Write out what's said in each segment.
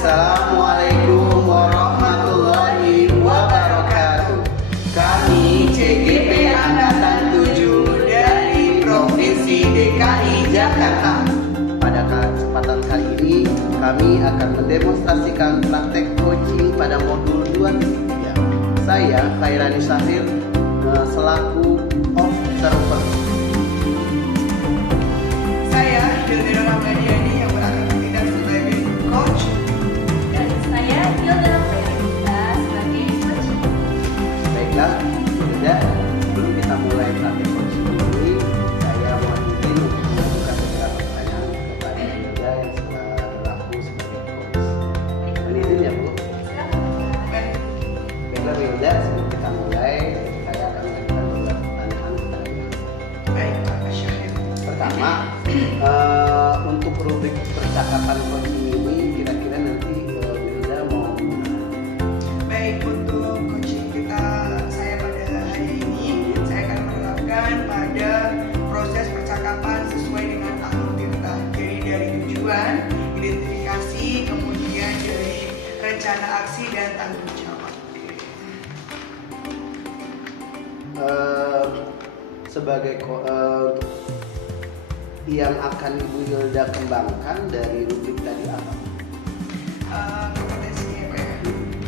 Assalamualaikum warahmatullahi wabarakatuh. Kami CGP Angkatan 7 dari Provinsi DKI Jakarta. Pada kesempatan kali ini kami akan mendemonstrasikan praktek coaching pada modul 2.3. Saya Khairani Syahir selaku observer. Saya Hilda Ramadiani yang akan bertindak sebagai coach. Dan saya Hilda Ramadiani sebagai coach. Baiklah, Hilda, sebelum kita mulai praktek coaching ini, saya mohon izin untuk mengajukan beberapa pertanyaan kepada Hilda yang selaku sebagai coach. Mohon izin ya, Bu. Baiklah, Hilda, sebelum kita mulai, saya akan mengajukan beberapa pertanyaan kepada Hilda. Baik, Pak Syahir. Pertama, untuk rubrik percakapan coaching ini, kira-kira nanti Hilda mau Baik, untuk coaching saya pada hari ini, saya akan menerapkan pada proses percakapan sesuai dengan alur cerita. Jadi dari tujuan, identifikasi, kemudian dari rencana aksi dan tanggung jawab. sebagai untuk yang akan Ibu Hilda kembangkan dari rubrik tadi apa? Kompetensinya ya Pak ya.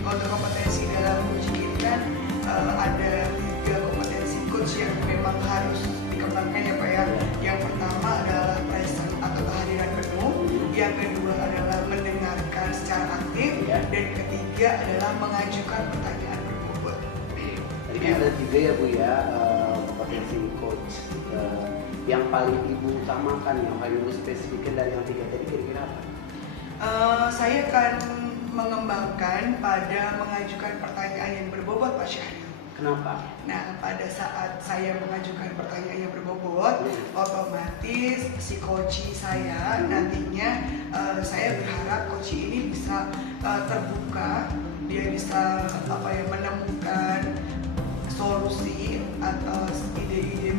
Untuk kompetensi dalam coaching ini kan ada 3 kompetensi coach yang memang harus dikembangkan ya Pak ya. Yang pertama adalah present atau kehadiran penuh, yang kedua adalah mendengarkan secara aktif, dan ketiga adalah mengajukan pertanyaan berbobot. Tadi kan ada 3 ya Bu ya, kompetensi coach. Yang paling Ibu utamakan, yang paling Ibu spesifikkan dari yang 3 tadi kira-kira apa? Saya akan mengembangkan pada mengajukan pertanyaan yang berbobot Pak Syahir. Kenapa? Nah, pada saat saya mengajukan pertanyaan yang berbobot, otomatis si coach saya nantinya saya berharap coach ini bisa terbuka, dia bisa menemukan solusi atas ide-ide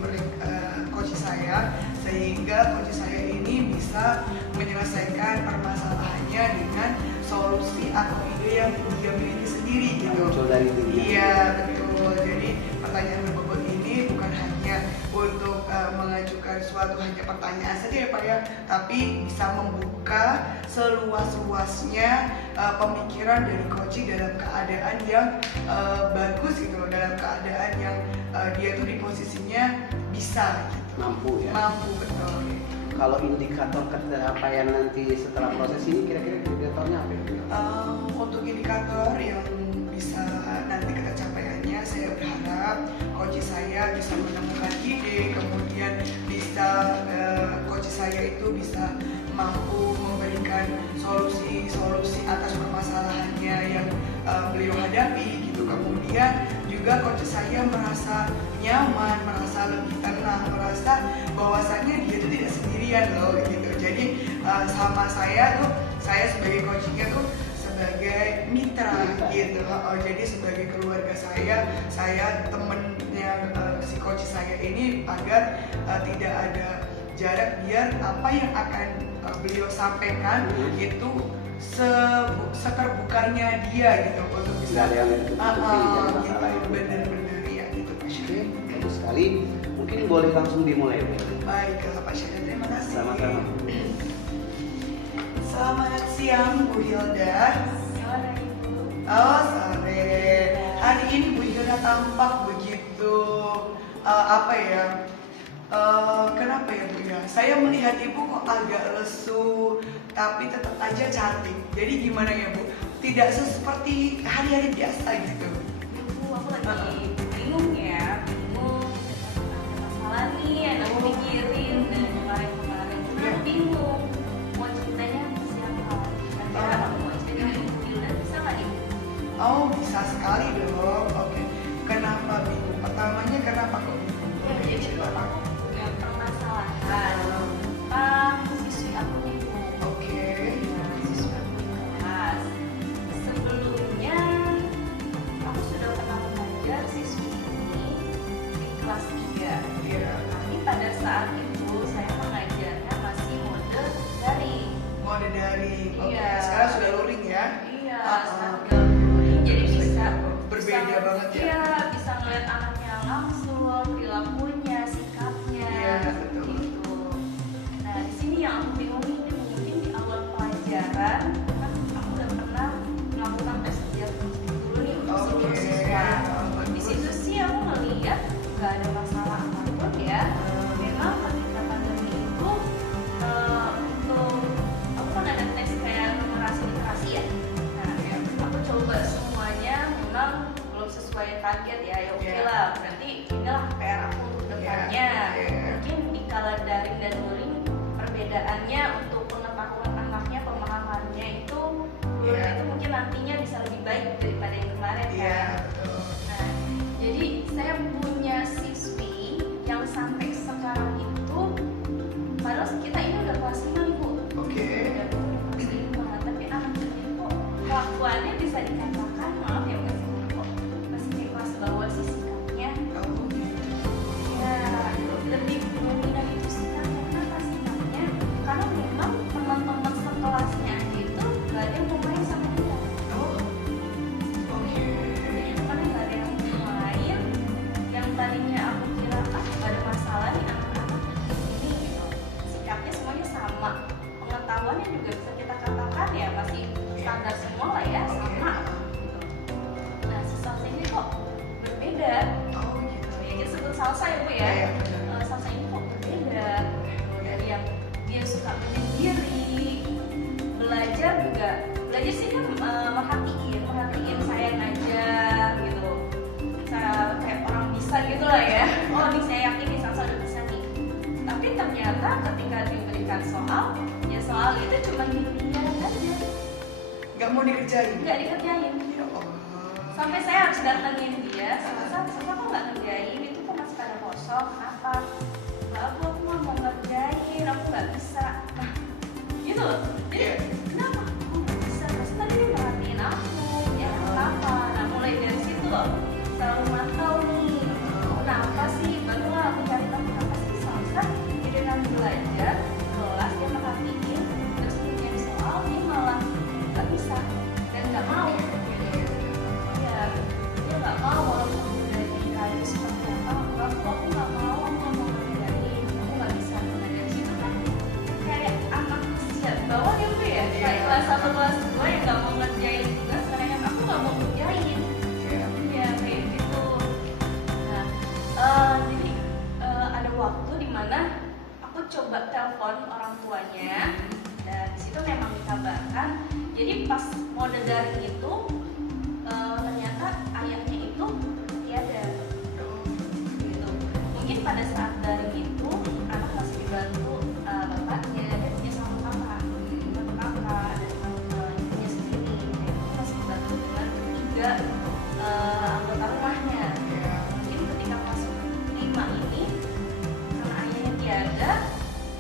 coach saya, sehingga coach saya ini bisa menyelesaikan permasalahannya dengan solusi atau ide yang dia miliki sendiri gitu. Muncul dari dirinya. Iya, betul. Jadi pertanyaan berbobot ini bukan hanya untuk mengajukan suatu hanya pertanyaan saja ya Pak ya, tapi bisa membuka seluas-luasnya pemikiran dari coaching dalam keadaan yang bagus gitu loh, dalam keadaan yang dia tuh di posisinya bisa gitu. Mampu ya? Mampu, betul. Kalau indikator ketercapaian nanti setelah proses ini kira-kira indikatornya apa ya? Untuk indikator yang bisa nanti ketercapaiannya, saya berharap coach saya bisa menemukan ide, kemudian bisa coach saya itu bisa mampu memberikan solusi atas permasalahannya yang beliau hadapi gitu. Kemudian juga coach saya merasa nyaman, merasa lebih tenang, merasa bahwasannya dia itu tidak sendirian loh gitu. Jadi sama saya sebagai coachingnya tuh sebagai mitra gitu. Jadi sebagai keluarga saya temennya si coach saya ini, agar tidak ada jarak, biar apa yang akan beliau sampaikan itu seterbukanya dia gitu, untuk bisa gitu, benar-benar ya gitu Pak Syahir. Bagus sekali. Mungkin boleh langsung dimulai Bu. Baik Pak Syahir, terima kasih. Sama-sama. Selamat siang Bu Hilda. Sore Ibu. Oh sore. Hari ini Bu Hilda tampak begitu kenapa ya Bu ya? Saya melihat Ibu kok agak lesu, tapi tetap aja cantik. Jadi gimana ya Bu? Tidak seperti hari-hari biasa gitu. Ibu, aku lagi bingung ya, bingung kelas 3. Iya. Tapi pada saat itu saya mengajarnya masih mode daring. Mode daring. Oke. Iya. Sekarang sudah luring ya. Iya, Ah, sambil luring, jadi bisa Berbeda banget ya. Iya, bisa ngeliat anaknya langsung, perilakunya, sikapnya. Iya, betul. Gitu. Nah, di sini yang aku bingung ini mungkin di awal pelajaran kan aku udah pernah melakukan tes ujian dulu nih untuk seluruh siswa. Di situ sih aku ngeliat nggak ada masalah apapun ya. Memang ketika pandemi itu untuk aku kan ada tes kayak numerasi literasi ya. Nah, aku coba semuanya memang belum sesuai target ya. Ya oke lah, berarti inilah PR aku untuk depannya. Mungkin di kala daring dan luring perbedaannya untuk pengetahuan anaknya, pemahamannya itu luring itu mungkin nantinya bisa lebih baik daripada yang kemarin kan. Iya, betul. Nah, jadi saya punya siswi yang sampai sekarang itu, padahal kita ini udah kelas 5 nih Bu. Oke. Udah kelas 5, tapi anak ini kok kelakuannya bisa dikatakan, maaf ya masih kok masih kayak kelas bawah sih sikapnya. Oh, gitu. Ya, lebih dominan itu sikapnya. Kenapa sikapnya? Karena memang teman-teman sekelasnya itu gak ada yang mau main sama dia. Oh, oke. Karena nggak ada yang main, yang tadinya aku kira gak ada masalah nih anak-anak ini gitu. Sikapnya semuanya sama, pengetahuannya juga bisa kita katakan ya masih standar semua lah ya, sama gitu. Nah si salsa ini kok berbeda. Oh, gitu. Ya kita sebut salsa ya Bu ya. Iya, benar. Salsa ini kok berbeda dari yang dia suka menyendiri, belajar juga. Belajar sih kan merhatiin saya ngajar gitu. Saya kayak orang bisa gitu lah ya. Oh nih saya yakin nih Salsa udah bisa nih. Tapi ternyata ketika diberikan soal, ya soal itu cuma dipikir aja, Nggak mau dikerjain. nggak dikerjain. Ya Allah. Sampai saya harus datengin dia, Salsa kok nggak ngerjain, itu kok masih pada kosong, kenapa? Nggak, aku nggak mau ngerjain, aku nggak bisa. Nah, gitu loh. Jadi kenapa? Aku nggak bisa. Pasti tadi dia merhatiin aku, ya kenapa? Nah mulai dari situ loh, selalu mantau nih. Kenapa sih? Barulah aku cari tahu kenapa sih Salsa dia dengan belajar kelas dia merhatiin, terus ngerjain soal dia malah nggak bisa dan nggak mau. Iya, dia nggak mau walaupun udah dikasih seperti apa. Aku nggak mau, aku nggak mau ngerjain, aku nggak bisa. Nah dari situ kan kayak anak usia bawah ya Bu ya, kayak kelas 1 kelas 2 yang nggak mau ngerjain tugas karena yang aku nggak mau ngerjain. Iya kayak gitu. Nah jadi ada waktu dimana aku coba telepon orang tuanya dan disitu memang dikabarkan. Jadi pas mode daring itu ternyata ayahnya itu tiada gitu. Mungkin pada saat daring itu anak masih dibantu bapaknya dan punya sama kakak dan ibunya sendiri. Dan itu masih dibantu dengan ketiga anggota rumahnya. Mungkin ketika masuk 5 ini karena ayahnya tiada,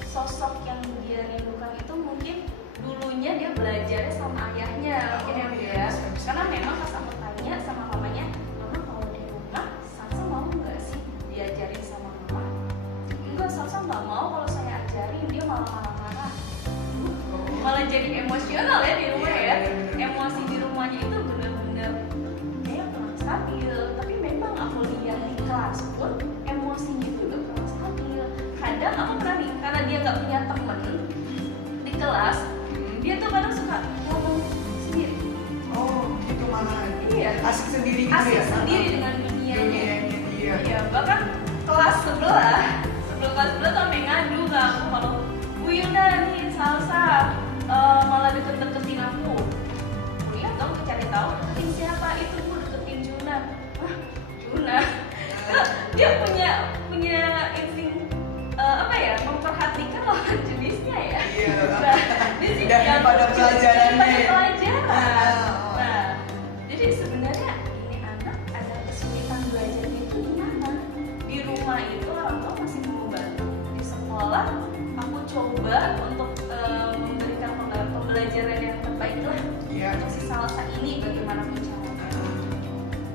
sosok yang dia rindukan itu mungkin dulunya dia belajarnya sama ayahnya mungkin ya Bu ya. Karena memang pas aku tanya sama mamanya, mama kalau di rumah Salsa mau nggak sih diajarin sama mama? Enggak, Salsa nggak mau kalau saya ajarin, dia malah marah-marah. Malah jadi emosional ya di rumah ya. Emosi di rumahnya itu benar-benar kayak kurang stabil. Tapi memang aku lihat di kelas pun emosinya juga kurang stabil. Kadang aku pernah nih, karena dia nggak punya temen di kelas, dia tuh kadang suka ngomong sendiri. Oh, gitu malahan. Iya. Asik sendiri gitu Asik ya? sendiri dengan dunianya. Dunianya dia. Iya, bahkan kelas sebelah, sebelum kelas sebelah tuh sampai ngadu ke aku kalau Bu Yuna nih Salsa malah deket-deketin aku. Bu Yuna dong cari tahu deketin siapa? Itu Bu deketin Juna. Hah, Juna? Dia punya insting apa ya, memperhatikan lawan jenisnya ya. Iya. Nah, di sini Daripada pelajarannya. daripada pelajaran. Nah, jadi sebenarnya ini anak ada kesulitan belajarnya itu di mana? Di rumah itu orang tua masih mau bantu. Di sekolah aku coba untuk memberikan pembelajaran yang terbaik lah. Iya. Untuk si Salsa ini bagaimanapun caranya.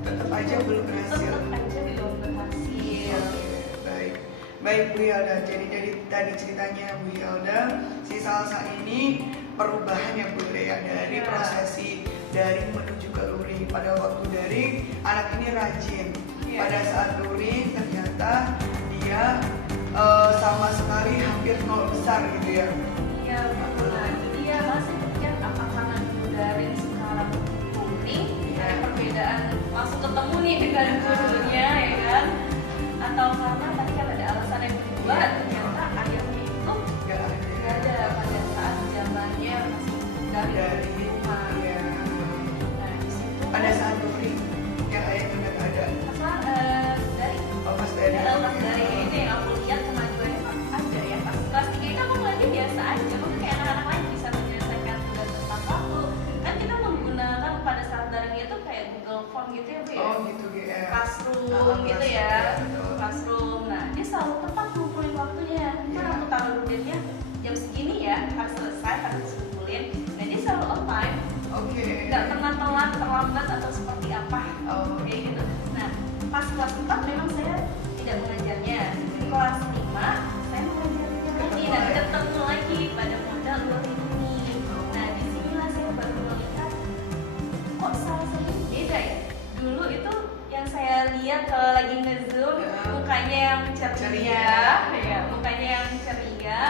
Tetap aja belum berhasil. Tetap aja belum berhasil. Baik Bu Yelda, jadi dari tadi ceritanya Bu Yelda, si salsa ini perubahannya Bu ya, dari prosesi daring menuju ke luring. Pada waktu daring, anak ini rajin. Pada saat luring ternyata dia sama sekali hampir nol besar gitu ya. Iya betul. Nah itu dia masih pikir apa karena dulu daring sekarang luring, ada perbedaan langsung ketemu nih dengan gurunya ya kan? Atau karena tadi kan ada alasan yang kedua, ternyata ayahnya itu Gak nggak ada pada saat zamannya masih dari rumah. Ya. Nah di situ Pada saat luring, yang ayahnya nggak ada. masalah dari Pas dari pas dari ini aku lihat kemajuannya kan ada ya pas kelas 3 itu aku lagi biasa aja, mungkin kayak anak-anak lain bisa menyelesaikan tugas tepat waktu. Kan kita menggunakan pada saat daring itu kayak Google Form gitu ya Bu ya. Oh gitu GR. Classroom gitu ya, Betul. Classroom. Nah dia selalu tepat ngumpulin waktunya. Kan Iya. aku taruh duitnya jam segini ya harus selesai, harus kumpulin. Nah dia selalu on time, Oke. nggak pernah telat, terlambat atau seperti apa Oh. kayak gitu. Nah pas kelas 4 memang saya tidak mengajarnya. Kelas 5 saya mengajarnya lagi dan ketemu lagi pada modal luring ini. Nah disinilah saya baru melihat kok salsanya beda ya. Dulu itu yang saya lihat kalau lagi nge-zoom mukanya yang ceria, ya mukanya yang ceria.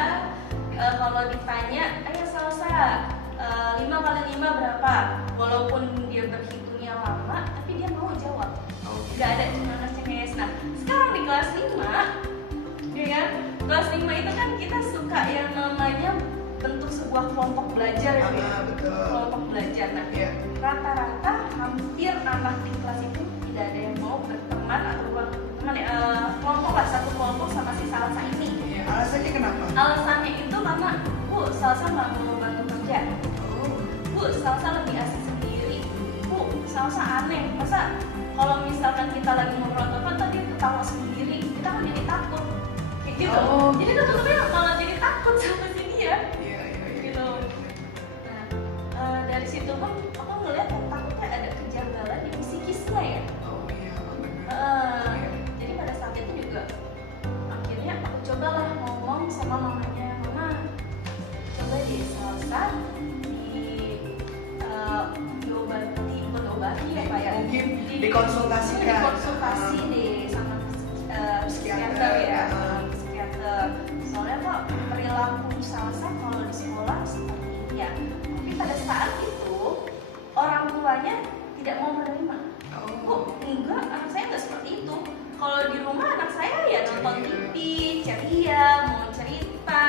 Kalau ditanya, ayo salsa 5 kali 5 berapa? Walaupun dia berhitungnya lama, tapi dia mau jawab. Gak ada cengenges. Nah sekarang di kelas 5 ya kan, kelas 5 itu kan kita suka yang namanya bentuk sebuah kelompok belajar ya Bu ya? Betul. Kelompok belajar. Nah Iya. rata-rata hampir anak di kelas itu tidak ada yang mau berteman atau bukan berteman ya, kelompok lah, satu kelompok sama si salsa ini. Iya. Alasannya kenapa? Alasannya itu karena Bu salsa nggak mau bantu kerja, Bu salsa lebih asik sendiri, Bu salsa aneh, masa kalau misalkan kita lagi ngobrol apa tadi ketawa sendiri, kita kan jadi takut kayak gitu. Oh, Jadi gitu. teman-teman malah jadi takut sama si dia Iya. gitu. Nah dari situ pun aku ngeliat takutnya ada kejanggalan di psikisnya ya. Oh iya. Eh, jadi pada saat itu juga akhirnya aku cobalah ngomong sama mamanya, Mama coba deh salsa diobati ya Pak ya, Mungkin dikonsultasikan. dikonsultasi deh sama psikiater ya, psikiater. Soalnya kok perilaku salsa kalau di sekolah seperti ini ya. Tapi pada saat itu orang tuanya tidak mau menerima. Bu, enggak, anak saya nggak seperti itu. Kalau di rumah anak saya ya nonton TV, ceria, mau cerita,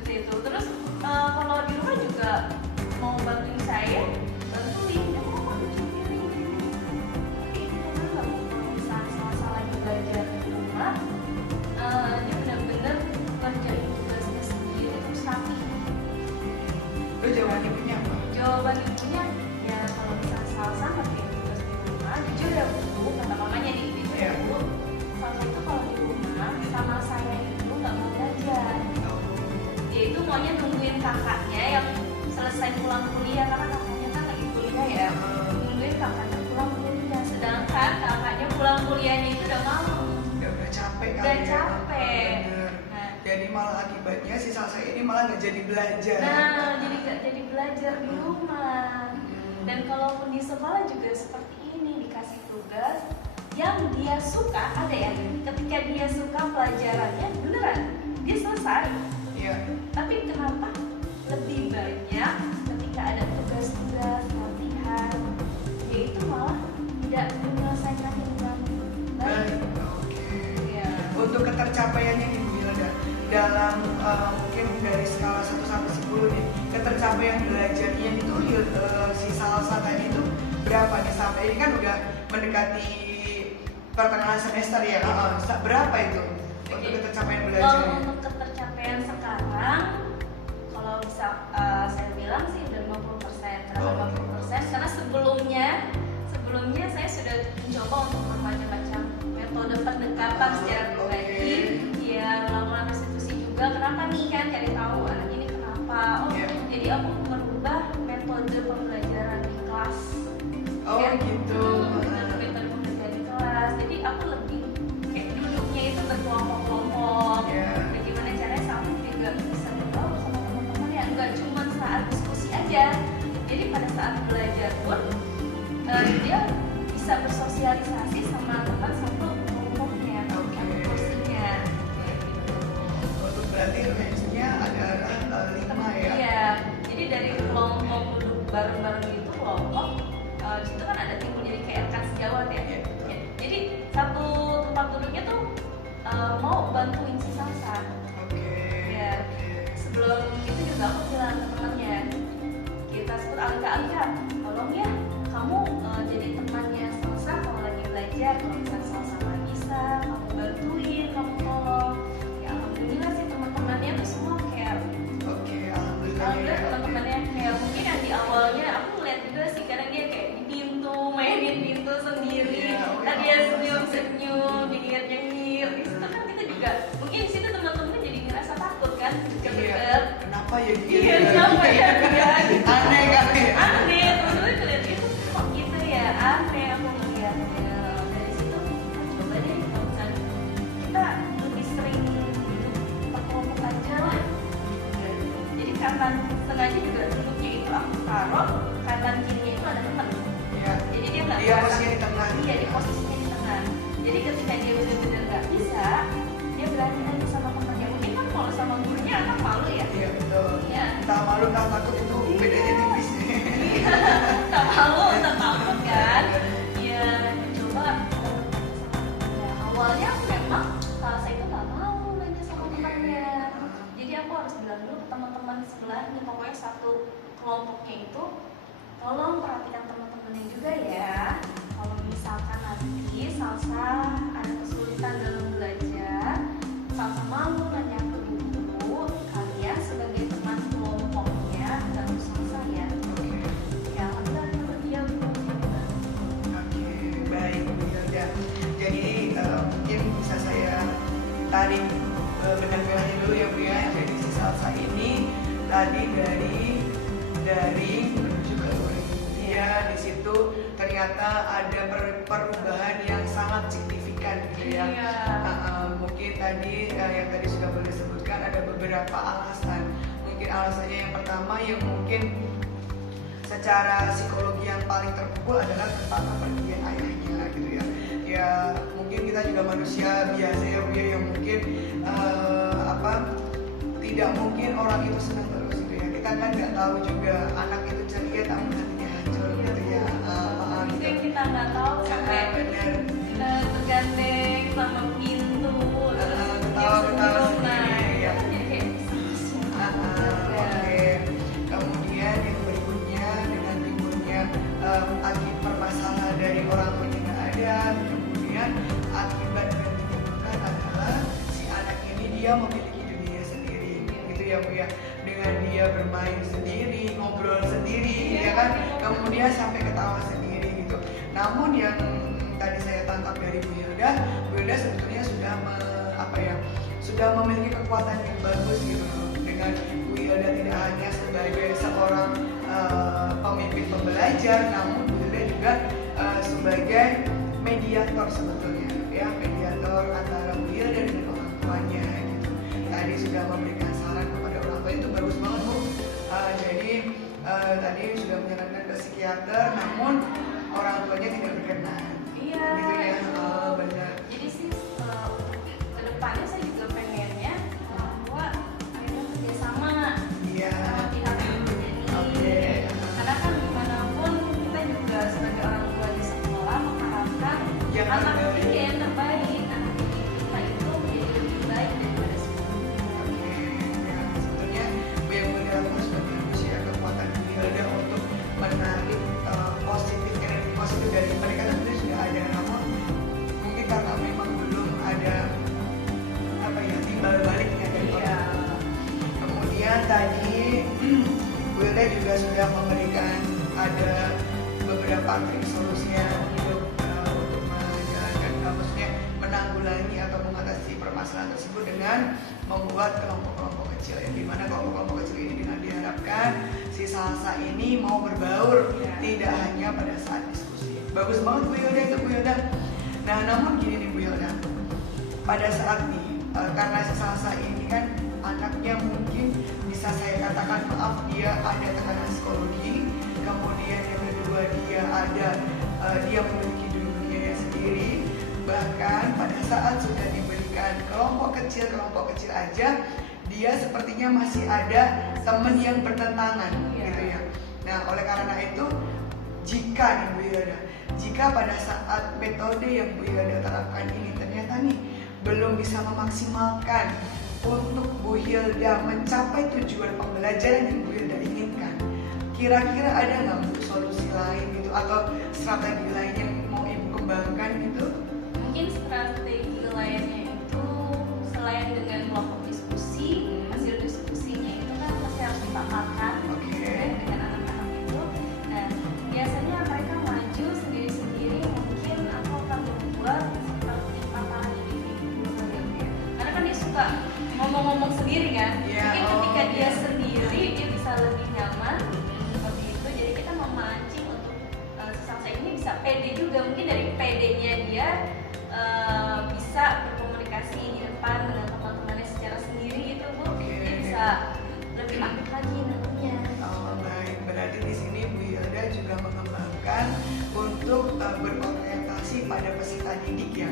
gitu itu. Terus kalau di rumah juga mau bantuin saya, bantuin. Dia mau bantuin sendiri. Tapi karena nggak mau kalau misalnya salsa lagi belajar di rumah, dia benar-benar kerjain tugasnya sendiri terus rapi. Itu jawaban ibunya apa? Jawaban ibunya ya kalau misalnya salsa ngerjain tugas di rumah, jujur ya Bu, kata mamanya nih, jujur ya Bu, salsa itu kalau di rumah sama saya itu nggak mau belajar. Dia itu maunya nungguin kakaknya yang selesai pulang kuliah, karena kakaknya kan lagi kuliah ya, nungguin kakaknya pulang kuliah. Sedangkan kakaknya pulang kuliahnya itu udah malam. Udah capek Udah kali ya. capek. Bener. Nah, Jadi malah akibatnya si salsa ini malah nggak jadi belajar. Nah, jadi gak jadi belajar di rumah. Dan kalaupun di sekolah juga seperti ini, dikasih tugas yang dia suka, ada ya. Ketika dia suka pelajarannya, beneran dia selesai. Iya. Tapi kenapa lebih banyak ketika ada tugas-tugas latihan, dia itu malah tidak menyelesaikannya dengan baik. Oke. Ya. Untuk ketercapaiannya nih Bu Yelda, dalam mungkin dari skala 1 sampai 10 nih, ketercapaian belajarnya itu si salsa tadi itu berapa nih? Sampai ini kan udah mendekati pertengahan semester ya. Berapa itu untuk ketercapaian Kalau belajarnya? untuk ketercapaian sekarang, kalau bisa saya bilang sih udah 50%. Kenapa 50%? Karena sebelumnya saya sudah mencoba untuk bermacam-macam metode pendekatan secara pribadi, ya melakukan restitusi juga. Kenapa nih kan cari tahu anak ini kenapa? Oh, jadi aku merubah metode pembelajaran di kelas. Oh gitu. Metode pembelajaran di kelas. Jadi aku lebih kayak duduknya itu berkualitas. mau bantuin si Salsa. Oke. Ya, sebelum itu juga aku bilang ke temannya, kita sebut Alika, tolong ya kamu jadi temannya Salsa kalau lagi belajar. Kalau misalnya Salsa nggak bisa, kamu bantuin, kamu tolong. Ya alhamdulillah sih teman-temannya tuh semua kayak Oke, alhamdulillah. alhamdulillah teman-temannya kayak mungkin yang di awalnya aku ngeliat juga sih kadang dia kayak di pintu mainin pintu sendiri, Iya, dan dia senyum-senyum, nyengir-nyengir. Di situ kan kita juga mungkin di situ teman-teman jadi ngerasa takut kan, deket-deket. Kenapa ya dia? Iya, kenapa ya dia? Aneh kan ya? Aneh, teman-teman ngeliat itu kok gitu ya, aneh aku ngeliatnya. Dari situ coba deh kalau misalnya kita lebih sering berkelompok aja lah. Jadi kanan sengaja juga duduknya itu aku taruh kanan kirinya itu ada teman. Iya. Jadi dia nggak Dia merasa- posisinya di tengah. Iya, di posisinya di tengah. Jadi ketika dia benar-benar nggak bisa, dia berani nanya sama temannya. Mungkin kan kalau sama gurunya anak malu ya. Iya betul. Iya. Entah malu entah takut itu bedanya tipis. Tak malu, tak takut kan? Iya, coba ya, awalnya memang Salsa itu nggak mau nanya sama temannya. Jadi aku harus bilang dulu ke teman-teman sebelahnya, pokoknya satu kelompoknya itu tolong perhatikan teman-temannya juga ya. Kalau misalkan nanti Salsa ada kesulitan dalam belajar, Salsa malu nanya ke guru, kalian sebagai teman kelompoknya ganggu Salsa ya. Oke. Ya, alhamdulillah dia berdiam. Oke, baik Bu Hilda. Jadi mungkin bisa saya tarik benang-benangnya dulu ya Bu ya. Jadi si Salsa ini tadi dari menuju ke luring. Iya, di situ ternyata ada perubahan yang sangat signifikan gitu ya. Iya. Mungkin tadi yang tadi sudah boleh disebutkan ada beberapa alasan. Mungkin alasannya yang pertama yang mungkin secara psikologi yang paling terpukul adalah tentang kepergian ayahnya gitu ya. Ya mungkin kita juga manusia biasa ya Bu ya, yang mungkin tidak mungkin orang itu senang terus gitu ya. Kita kan nggak tahu juga anak itu ceria tapi hatinya hancur gitu ya. Itu yang kita nggak tahu sampai Benar. kita tergandeng sama pintu, terus Ketawa-ketawa dia sendiri, ya. kan jadi kayak Oke. Kemudian yang berikutnya dengan timbulnya akibat permasalahan dari orang tuanya nggak ada, kemudian akibat yang ditimbulkan adalah si anak ini dia memiliki dunia sendiri, gitu ya Bu ya. Dengan dia bermain sendiri, ngobrol sendiri, ya kan. Kemudian sampai ketawa sendiri gitu. Namun yang tadi saya tangkap dari Bu Hilda sebetulnya sudah memiliki kekuatan yang bagus gitu dengan Bu Hilda tidak hanya sebagai seorang pemimpin pembelajar, namun Bu Hilda juga sebagai mediator sebetulnya ya, mediator antara Bu Hilda dengan orang tuanya gitu. Tadi sudah memberikan saran kepada orang tua, itu bagus banget Bu. Jadi tadi sudah menyarankan ke psikiater, namun orang tuanya tidak berkenan. Iya. Gitu ya, benar. Jadi sih kedepannya saya juga pengennya orang tua akhirnya kerjasama Iya. sama pihak guru ini. Oke. Karena kan gimana pun kita juga sebagai orang tua di sekolah mengharapkan Yang anak terbaik. kita yang terbaik, anak kita itu menjadi lebih baik daripada sebelumnya. Oke, ya, sebetulnya Bu yang berlaku sebagai manusia kekuatan Bu Hilda untuk menarik energi positif dari mereka sebenarnya sudah ada, namun mungkin karena memang belum ada timbal baliknya dari Iya. orang tua. Kemudian tadi Bu Hilda juga sudah memberikan ada beberapa trik solusinya untuk menjalankan, maksudnya menanggulangi atau mengatasi permasalahan tersebut dengan membuat kelompok-kelompok kecil, yang dimana kelompok-kelompok kecil ini dengan diharapkan si Salsa ini mau berbaur, Ya. tidak hanya pada saat diskusi. Bagus banget Bu Hilda itu Bu Hilda. Nah namun gini nih Bu Hilda, pada saat nih karena si Salsa ini kan anaknya mungkin bisa saya katakan maaf dia ada tekanan psikologi, kemudian yang kedua dia memiliki dunianya sendiri, bahkan pada saat sudah diberikan kelompok kecil aja dia sepertinya masih ada teman yang bertentangan gitu ya. Nah oleh karena itu jika nih Bu Hilda, jika pada saat metode yang Bu Hilda terapkan ini ternyata nih belum bisa memaksimalkan untuk Bu Hilda mencapai tujuan pembelajaran yang Bu Hilda inginkan, kira-kira ada nggak Bu solusi lain gitu atau strategi lain yang mau Ibu kembangkan gitu? Mungkin strategi lainnya itu selain dengan kelompok diskusi, hasil diskusinya itu kan masih harus dipaparkan dengan anak-anak itu. Nah, biasanya mereka maju sendiri-sendiri, mungkin aku akan membuat seperti paparan individu ya. Karena kan dia suka ngomong-ngomong sendiri kan. Mungkin ketika dia sendiri dia bisa lebih nyaman seperti itu. Jadi kita memancing untuk siswa ini bisa pede juga. Mungkin dari pedenya dia bisa berkomunikasi di depan dengan teman-temannya secara sendiri gitu Bu. Dia bisa lebih aktif lagi nantinya. Oh baik, berarti di sini Bu Hilda juga mengembangkan untuk berorientasi pada peserta didik ya.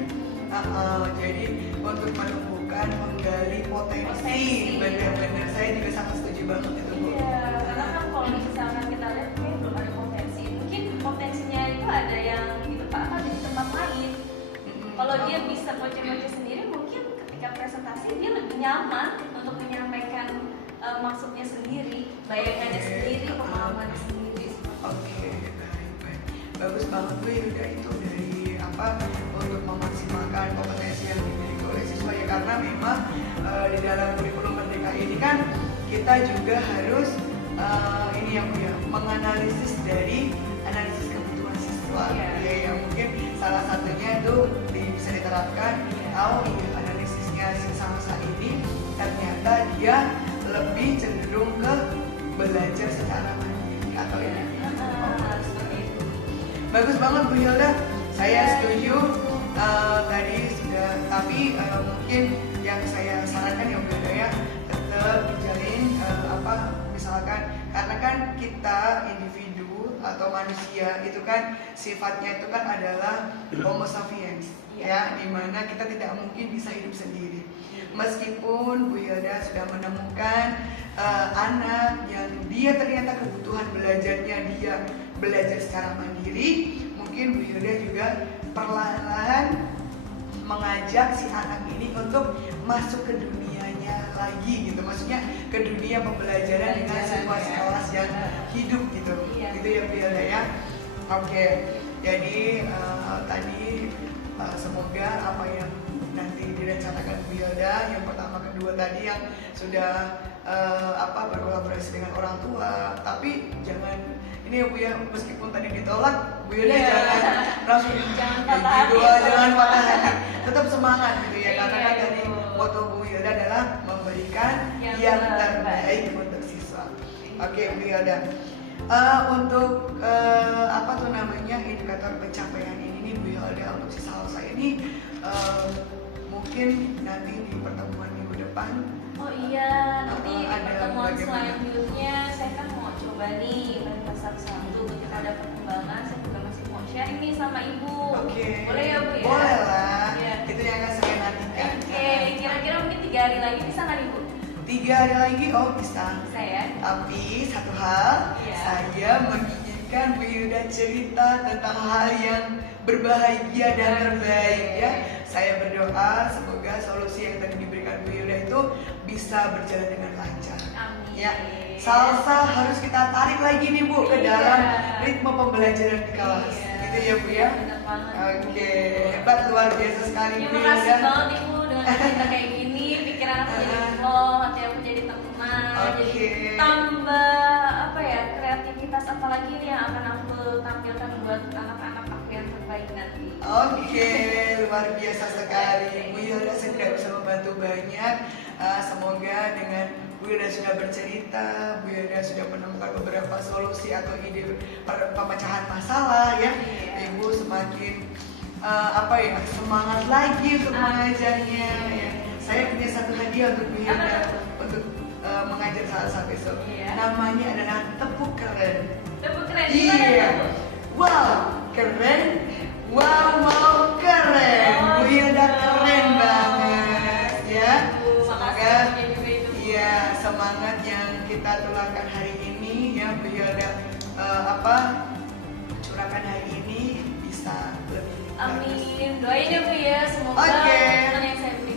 Jadi untuk menumbuhkan, menggali potensi. Benar-benar saya juga sangat setuju banget itu Bu. Iya, karena kan kalau misalkan kita lihat kayak belum ada potensi. Mungkin potensinya itu ada yang ditempatkan di tempat lain. Kalau dia bisa bocah-bocah sendiri, mungkin ketika presentasi dia lebih nyaman untuk menyampaikan maksudnya sendiri, bayangannya sendiri, pemahamannya sendiri. Oke, baik. Bagus banget Bu Hilda itu dari untuk memaksimalkan kompetensi yang dimiliki oleh siswa ya, karena memang di dalam kurikulum Merdeka ini kan kita juga harus ini yang Bu ya, menganalisis dari analisis kebutuhan siswa. Ya, yang mungkin salah satunya itu bisa diterapkan. Analisisnya si Samsa ini ternyata dia lebih cenderung ke belajar secara mandiri atau seperti itu. Bagus banget Bu Hilda, saya setuju. Tadi sudah, tapi mungkin yang saya sarankan ya Bu Hilda ya, tetap dijalin misalkan karena kan kita individu atau manusia itu kan sifatnya itu kan adalah homo sapiens ya, dimana kita tidak mungkin bisa hidup sendiri. Meskipun Bu Hilda sudah menemukan anak yang dia ternyata kebutuhan belajarnya dia belajar secara mandiri, mungkin Bu Hilda juga perlahan-lahan mengajak si anak ini untuk masuk ke dunianya lagi gitu, maksudnya ke dunia pembelajaran dengan situasi kelas yang hidup gitu, gitu ya Bu Hilda ya. Oke, jadi tadi semoga apa yang nanti direncanakan Bu Hilda, yang pertama kedua tadi yang sudah berkolaborasi dengan orang tua, tapi jangan ini ya Bu ya, meskipun tadi ditolak Bu Hilda jangan langsung jangan patah hati, tetap semangat gitu ya, karena kan tadi moto Bu Hilda adalah memberikan yang terbaik untuk siswa. Oke Bu Hilda, untuk indikator pencapaian ini nih Bu Hilda untuk si Salsa ini mungkin nanti di pertemuan minggu depan. Oh iya, nanti pertemuan bagaimana? selanjutnya saya kan mau coba nih pada satu ketika ada perkembangan, saya juga masih mau sharing nih sama Ibu. Boleh ya Bu ya? Boleh lah, ya. Itu yang akan saya nantikan. Kira-kira mungkin 3 hari lagi bisa nggak Ibu? 3 hari lagi, oh bisa. Bisa ya? Tapi satu hal, saya menginginkan Bu Hilda cerita tentang hal yang berbahagia dan terbaik ya. Saya berdoa semoga solusi yang tadi diberikan Bu Hilda itu bisa berjalan dengan lancar. Amin. Ya, salsa harus kita tarik lagi nih Bu ke dalam ritme pembelajaran di kelas. Gitu ya Bu ya. Oke, hebat, luar biasa sekali Bu Terima kasih Hilda. banget Ibu dengan cerita kayak gini, pikiran aku jadi flow, hati aku jadi tenang, jadi tambah kreativitas apalagi nih yang akan aku tampilkan buat anak-anak aku yang terbaik nanti. Oke, luar biasa sekali Bu Hilda, saya tidak bisa membantu banyak. Semoga dengan Bu Hilda sudah bercerita, Bu Hilda sudah menemukan beberapa solusi atau ide pemecahan masalah ya. Ibu semakin semangat lagi untuk mengajarnya ya. Saya punya satu hadiah untuk Bu Hilda untuk mengajar saat besok. Namanya adalah tepuk keren. Tepuk keren. Iya. Wow, keren. Wow, keren. Bu Hilda keren banget ya. Semoga semangat yang kita tularkan hari ini ya Bu Hilda curahkan hari ini bisa lebih. Amin. Doain ya Bu ya, semoga teman yang saya beri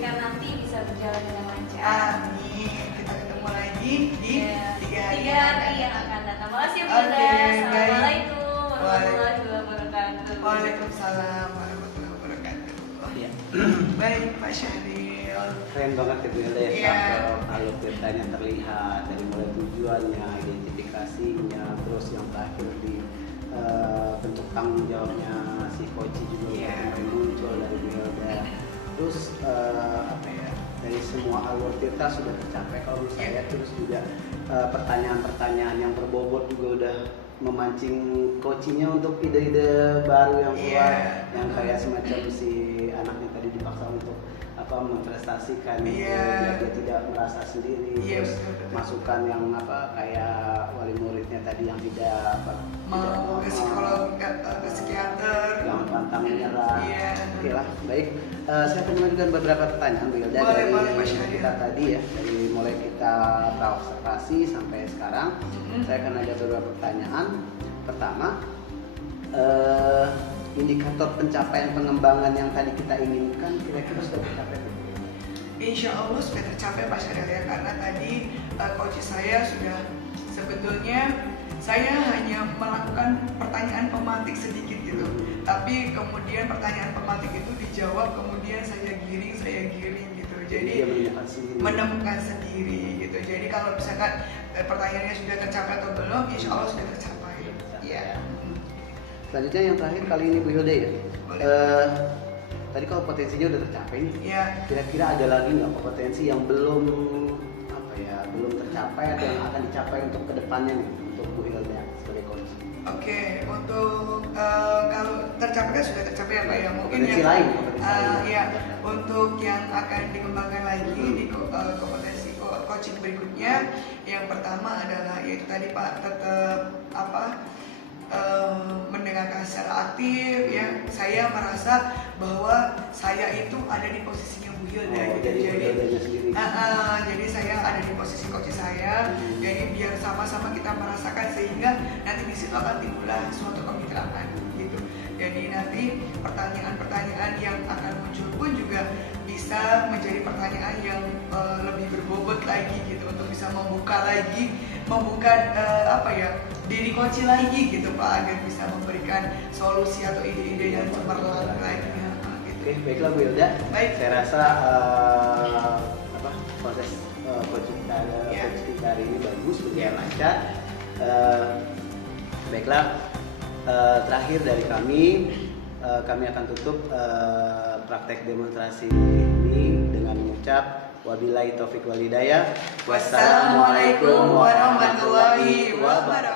warahmatullahi wabarakatuh. Waalaikumsalam warahmatullahi wabarakatuh. Iya. Baik Pak Syahril. Keren banget ya Bu Hilda ya, Iya. sampai alur ceritanya terlihat dari mulai tujuannya, identifikasinya, terus yang terakhir di bentuk tanggung jawabnya si Koci juga Iya. mulai muncul dari Bu Hilda. Terus apa ya, dari semua alur cerita sudah tercapai kalau menurut saya. Terus juga pertanyaan-pertanyaan yang berbobot juga udah memancing Kocinya untuk ide-ide baru yang keluar, Iya. yang kayak semacam si anaknya tadi dipaksa untuk apa memprestasikan Iya. biar dia tidak merasa sendiri. Iya, Terus betul. masukan yang apa kayak wali muridnya tadi yang tidak apa tidak Mau ke psikolog, ke psikiater. yang pantang menyerah. Iya. Oke lah, baik. Saya akan mengajukan beberapa pertanyaan Bu Hilda Boleh, dari boleh, Mas Syahrir. kita tadi ya, dari mulai kita observasi sampai sekarang. Saya akan ada beberapa pertanyaan. Pertama, indikator pencapaian pengembangan yang tadi kita inginkan kira-kira sudah tercapai belum? Insya Allah sudah tercapai Pak Syahril ya, karena tadi coach saya sudah sebetulnya saya hanya melakukan pertanyaan pemantik sedikit gitu, tapi kemudian pertanyaan pemantik itu dijawab, kemudian saya giring gitu, jadi Dia menemukan sendiri. menemukan sendiri gitu. Jadi kalau misalkan pertanyaannya sudah tercapai atau belum, insya Allah sudah tercapai. Iya. Selanjutnya yang terakhir kali ini Bu Hilda ya. Boleh. Tadi kalau potensinya udah tercapai nih, Iya. kira-kira ada lagi nggak potensi yang belum apa ya, belum tercapai atau yang akan dicapai untuk kedepannya nih untuk Bu Hilda sebagai coach? Oke, untuk kalau tercapai kan sudah tercapai ya Pak ya. Mungkin Potensi yang lain, potensi lain. ya untuk yang akan dikembangkan lagi di kompetensi coaching berikutnya, yang pertama adalah yaitu tadi Pak tetap apa mendengarkan secara aktif ya. Saya merasa bahwa saya itu ada di posisinya Bu Hilda Oh, gitu. jadi Bu Hildanya sendiri. Jadi saya ada di posisi coach saya. Jadi biar sama-sama kita merasakan sehingga nanti di situ akan timbullah suatu kemitraan gitu. Jadi nanti pertanyaan-pertanyaan yang akan muncul pun juga bisa menjadi pertanyaan yang lebih berbobot lagi gitu, untuk bisa membuka apa ya, diri coach lagi gitu Pak, agar bisa memberikan solusi atau ide-ide yang cemerlang lagi ya, Pak, gitu. Oke, baiklah Bu Hilda. Baik. Saya rasa apa proses coach kita Ya. hari ini bagus, Ya. berjalan lancar. Baiklah, terakhir dari kami akan tutup praktek demonstrasi ini dengan mengucap wabillahi taufik wal hidayah. Wassalamualaikum warahmatullahi wabarakatuh.